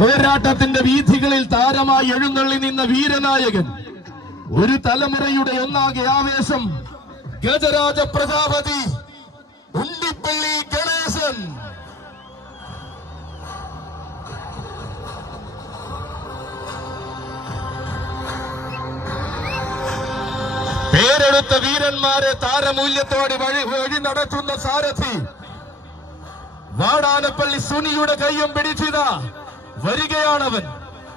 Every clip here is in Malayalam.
പോരാട്ടത്തിന്റെ വീഥികളിൽ താരമായി എഴുന്നള്ളി നിന്ന വീരനായകൻ, ഒരു തലമുറയുടെ ഒന്നാകെ ആവേശം, ഗജരാജ പ്രജാപതി ഉണ്ണിപ്പള്ളി ഗണേശൻ. പേരെടുത്ത വീരന്മാരെ താരമൂല്യത്തോടെ വഴി നടത്തുന്ന സാരഥി, വാടാനപ്പള്ളി സുനിയുടെ കയ്യും പിടിച്ചിതാ വരികയാണവൻ.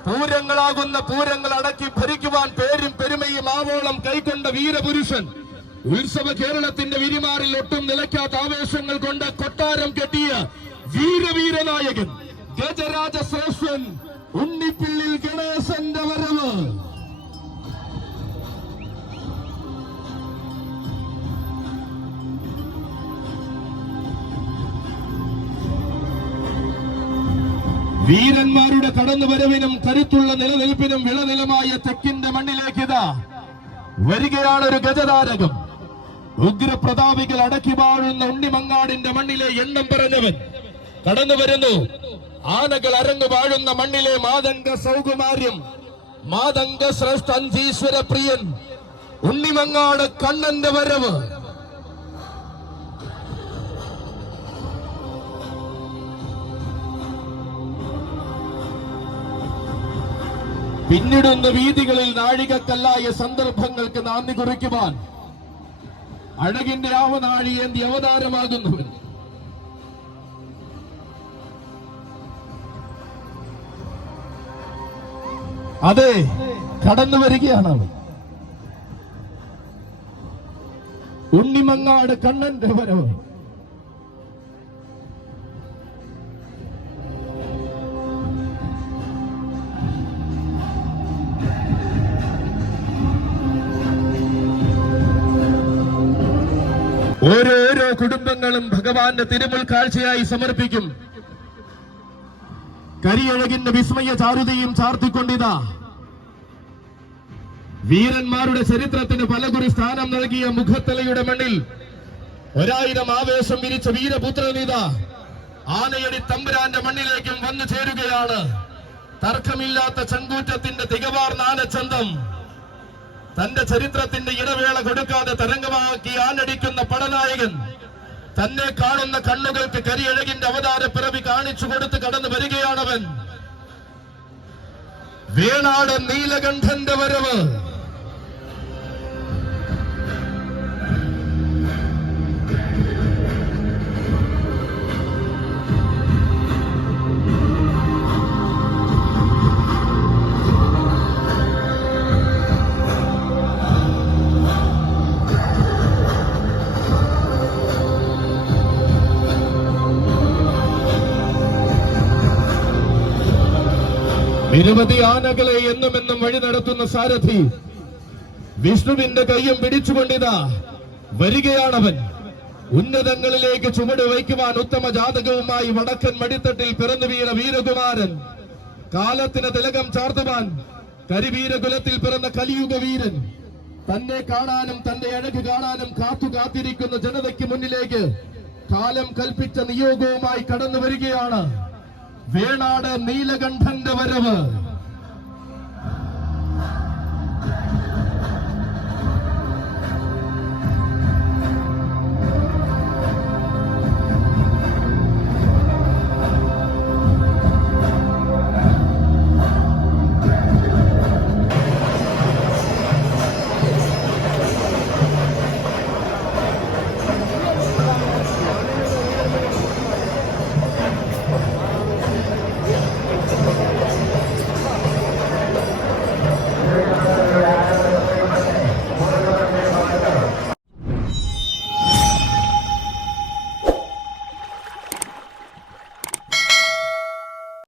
പൂരങ്ങളാകുന്ന പൂരങ്ങൾ അടക്കി ഭരിക്കുവാൻ പേരും പെരുമയും ആവോളം കൈക്കൊണ്ട വീരപുരുഷൻ, ഉത്സവ കേരളത്തിന്റെ വിരിമാറിൽ ഒട്ടും നിലയ്ക്കാത്ത ആവേശങ്ങൾ കൊണ്ട് കൊട്ടാരം കെട്ടിയ വീരനായകൻ, ഗജരാജ ശ്രേഷ്ഠൻ ഉണ്ണിപ്പിള്ളി ഗണേശന്റെ വരവ്. വീരന്മാരുടെ കടന്നുവരവിനും കരുത്തുള്ള നിലനിൽപ്പിനും വിളനിലമായ തെക്കിന്റെ മണ്ണിലേക്ക് ഇതാ വരികയാണ് ഒരു ഗജതാരകം. ഉഗ്രപ്രതാപികൾ അടക്കി വാഴുന്ന ഉണ്ണിമങ്ങാടിന്റെ മണ്ണിലെ എണ്ണം പറഞ്ഞവൻ കടന്നു വരുന്നു. ആനകൾ അരങ്ങു വാഴുന്ന മണ്ണിലെ മാതംഗ സൗകുമാര്യം, മാതംഗ ശ്രേഷ്ഠ അഞ്ചീശ്വര പ്രിയൻ ഉണ്ണിമങ്ങാട് കണ്ണന്റെ വരവ്. പിന്നിടുന്ന വീതികളിൽ നാഴികക്കല്ലായ സന്ദർഭങ്ങൾക്ക് നാന്ദി കുറിക്കുവാൻ അഴകിന്റെ ആവനാഴി എന്തി അവതാരമാകുന്നവൻ, അതെ കടന്നു വരികയാണ് അവൻ. ഉണ്ണിമങ്ങാട് കണ്ണന്റെ വരവ്. ഓരോരോ കുടുംബങ്ങളും ഭഗവാന്റെ തിരുമുൽ കാഴ്ചയായി സമർപ്പിക്കും. കരിയഴകിന്റെ വിസ്മയ ചാരുതയും ചാർത്തിക്കൊണ്ടിതാ വീരന്മാരുടെ ചരിത്രത്തിന് പലകുറി സ്ഥാനം നൽകിയ മുഖത്തലയുടെ മണ്ണിൽ 1000 ആവേശം വിരിച്ച വീരപുത്രനിത ആനയടി തമ്പുരാന്റെ മണ്ണിലേക്കും വന്നു ചേരുകയാണ്. തർക്കമില്ലാത്ത ചങ്കൂറ്റത്തിന്റെ തികവാർന്ന ആനച്ചന്തം, തന്റെ ചരിത്രത്തിന്റെ ഇടവേള കൊടുക്കാതെ തരംഗമാക്കി ആനടിക്കുന്ന പടനായകൻ, തന്നെ കാണുന്ന കണ്ണുകൾക്ക് കരിയഴകിന്റെ അവതാര പിറവി കാണിച്ചു കൊടുത്ത് കടന്നു വരികയാണവൻ. വേണാട് നീലകണ്ഠന്റെ വരവ്. നിരവധി ആനകളെ എന്നുമെന്നും വഴി നടത്തുന്ന സാരഥി, വിഷ്ണുവിന്റെ കയ്യും പിടിച്ചുകൊണ്ടിതാ വരികയാണവൻ. ഉന്നതങ്ങളിലേക്ക് ചുവട് വയ്ക്കുവാൻ ഉത്തമ ജാതകവുമായി വടക്കൻ മടിത്തട്ടിൽ പിറന്നു വീണ വീരകുമാരൻ, കാലത്തിന് തിലകം ചാർത്തുവാൻ കരിവീരകുലത്തിൽ പിറന്ന കലിയുഗ വീരൻ, തന്നെ കാണാനും തന്റെ അഴക് കാണാനും കാത്തിരിക്കുന്ന ജനതയ്ക്ക് മുന്നിലേക്ക് കാലം കൽപ്പിച്ച നിയോഗവുമായി കടന്നു വരികയാണ് വേണാട് നീലകണ്ഠന്റെ വരവ്.